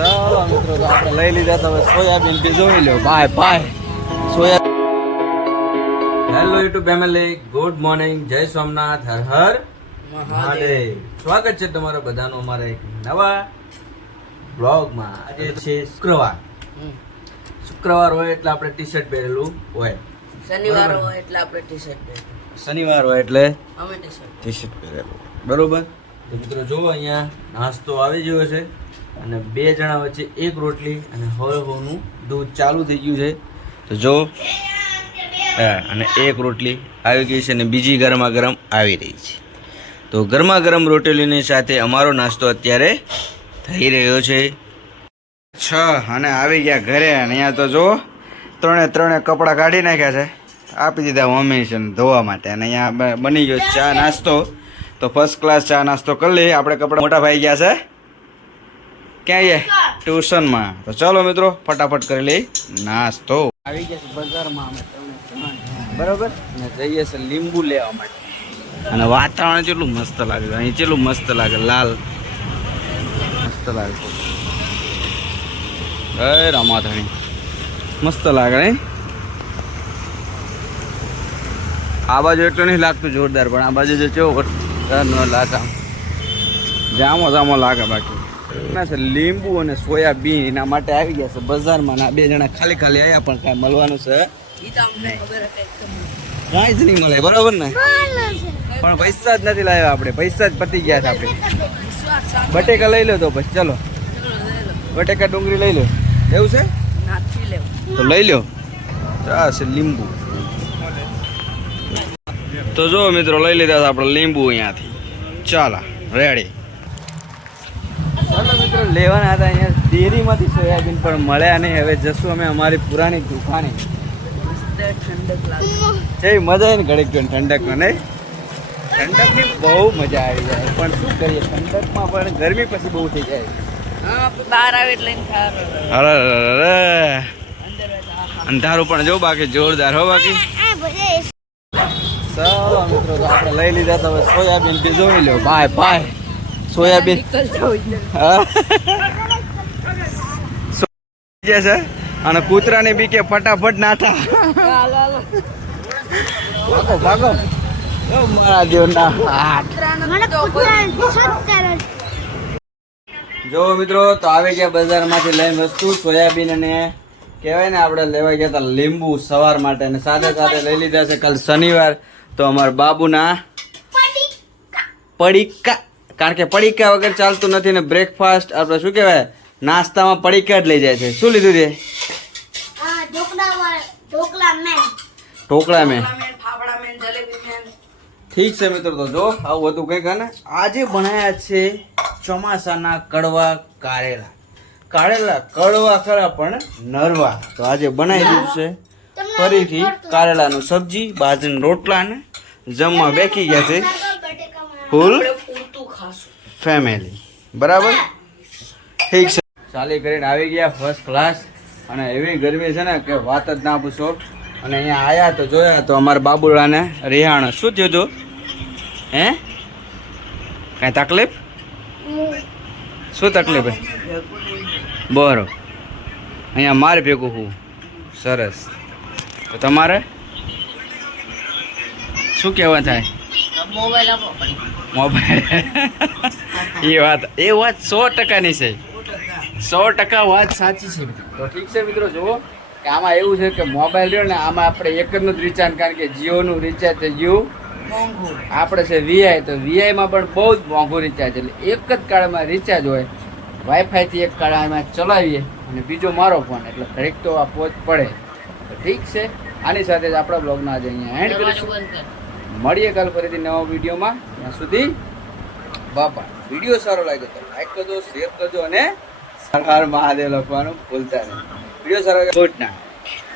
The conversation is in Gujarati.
ચાલો મિત્રો તો આપણે લઈ લીધા તો સોયાબીન બી જોઈ લો bye bye soya hello YouTube family good morning જય સોમનાથ. હર હર મહાદેવ. સ્વાગત છે તમારા બધાનો અમારા એક નવા બ્લોગમાં આજે છે શુક્રવાર. શુક્રવાર હોય એટલે આપણે ટી શર્ટ પહેરેલું હોય. શનિવાર હોય એટલે આપણે ટી શર્ટ પહેરેલું શનિવાર હોય એટલે અમે ટી શર્ટ ટી શર્ટ પહેરેલું. બરોબર? તો મિત્રો જુઓ અહીંયા નાસ્તો આવી ગયો છે. અને બે જણા વચ્ચે એક રોટલી અને હવે હોનું દૂધ ચાલુ થઈ ગયું છે. તો જો અને એક રોટલી આવી ગઈ છે અને બીજી ગરમા ગરમ આવી રહી છે. તો ગરમા ગરમ રોટલીની સાથે અમારો નાસ્તો અત્યારે થઈ રહ્યો છે. છ અને આવી ગયા ઘરે અને અહીંયા તો જો ત્રણે ત્રણે કપડાં કાઢી નાખ્યા છે. આપી દીધા મમ્મી છે ધોવા માટે. અને અહીંયા બની ગયો ચા નાસ્તો. તો ફર્સ્ટ ક્લાસ ચા નાસ્તો કરી લઈએ. આપણે કપડાં મોટા ભાઈ ગયા છે. ક્યાં છે? ટ્યુશનમાં. તો ચાલો મિત્રો ફટાફટ કરી લઈ નાસ્તો. આવી ગયા છે બજારમાં અમે ત્રણે બરોબર? ને જઈએ છે લીંબુ લેવા માટે. અને વાતાવરણ કેટલું મસ્ત લાગે અહીં કેટલું મસ્ત લાગે લાલ. મસ્ત લાગે અરે રામાધણી. મસ્ત લાગે નહીં આ બાજુ એટલું નહીં લાગતું જોરદાર પણ આ બાજુ જો કેવો લાગે. જામો જામો લાગે બાકી. ના છે લીંબુ અને સોયાબીન એના માટે આવી ગયા છે બજારમાં ના બે જણા ખાલી ખાલી આવ્યા પણ કાંઈ મળવાનું છે. કાંઈ જ નહીં મળે બરાબર ને? પણ પૈસા જ નથી લાવ્યા આપણે પૈસા જ પતી ગયા છે આપણે. બટેકા લઈ લો તો પછી ચલો. બટેકા ડુંગળી લઈ લો. એવું છે? તો લઈ લો. આ છે લીંબુ. તો જો મિત્રો લઈ લીધા છે આપણે લીંબુ અહીંયાથી. ચાલો રેડી. મિત્રો લેવાના હતા અહીંયા ડેરીમાંથી સોયાબીન પણ મળ્યા નહીં હવે જશું અમે અમારી પુરાણી દુકાને. મસ્ત જે મજા આવી ને ઘડીક જોઈને ઠંડકમાં નહીં? ઠંડકની બહુ મજા આવી જાય. પણ શું કરીએ ઠંડકમાં પણ ગરમી પછી બહુ થઈ જાય. હા બહાર આવે એટલે. અંધારું પણ જો બાકી જોરદાર હો બાકી. ચાલો મિત્રો આપણે લઈ લીધા તો સોયાબીન બી જોઈ લો બાય બાય. સોયાબીન. જે છે અને કૂતરાને બી કે ફટાફટ ના થા હાલો, હાલો. ભાગો ભાગો. મારા દેવના જો મિત્રો તો આવી ગયા બજારમાંથી લઈને વસ્તુ સોયાબીન અને કહેવાય ને આપણે લેવા ગયા હતા લીંબુ સવાર માટે અને સાથે સાથે લઈ લીધા છે કાલ શનિવાર. તો અમારા બાબુના પડીકા. કારણ કે પડીકા વગર ચાલતું નથી ને બ્રેકફાસ્ટ આપણે શું કહેવાય? નાસ્તામાં પડીકા જ લઈ જાય છે. શું લીધું છે? ઢોકળા મેં મેન. ઠીક છે મિત્રો તો જો આવું બધું કંઈક ને? આજે ભણાયા છે ચોમાસાના કડવા કારેલા. કારેલા કડવા ખરા પણ નરવા. તો આજે બનાવી દીધું છે ફરીથી કારેલાનું સબ્જી બાજરીના રોટલા ને જમવા બેકી ગયા છે. ફૂલ? ફેમિલી બરાબર? ઠીક છે. ચાલી કરીને આવી ગયા ફર્સ્ટ ક્લાસ અને એવી ગરમી છે ને કે વાત જ ના પૂછો. અને અહીંયા આવ્યા તો જોયા તો અમારા બાબુડાને રિહાણ. શું થયું હતું હે? કાંઈ તકલીફ? શું તકલીફ હે? બરો. અહીંયા મારે ભેગું હું. સરસ. તો તમારે? શું કહેવા થાય? મોબાઈલ આપો. મોબાઈલ. એ વાત એ વાત સો ટકાની છે. સો ટકા વાત સાચી છે. તો ઠીક છે મિત્રો જુઓ કે આમાં એવું છે કે મોબાઈલ રહ્યો ને આમાં આપણે એક જ નું જ રિચાર્જ કારણ કે જીઓનું રિચાર્જ છે જીઓ આપણે છે વીઆઈ તો વીઆઈમાં પણ બહુ જ મોંઘું રિચાર્જ એટલે એક જ કાર્ડમાં રિચાર્જ હોય વાઈફાઈથી એક કાર્ડમાં ચલાવીએ અને બીજો મારો ફોન એટલે ઘડીક તો આ પહોંચ પડે. તો ઠીક છે. આની સાથે જ આપણા બ્લોગના આજે અહીંયા એન્ડ કરીશું. મળીએ કાલ ફરીથી નવા વિડીયોમાં. ત્યાં સુધી બાપા વીડિયો સારો લાગ્યો તો લાઈક કરજો શેર કરજો અને સરકાર મહાદેવ લખવાનું ભૂલતા નહીં. વીડિયો સારો ગુડ નાઇટ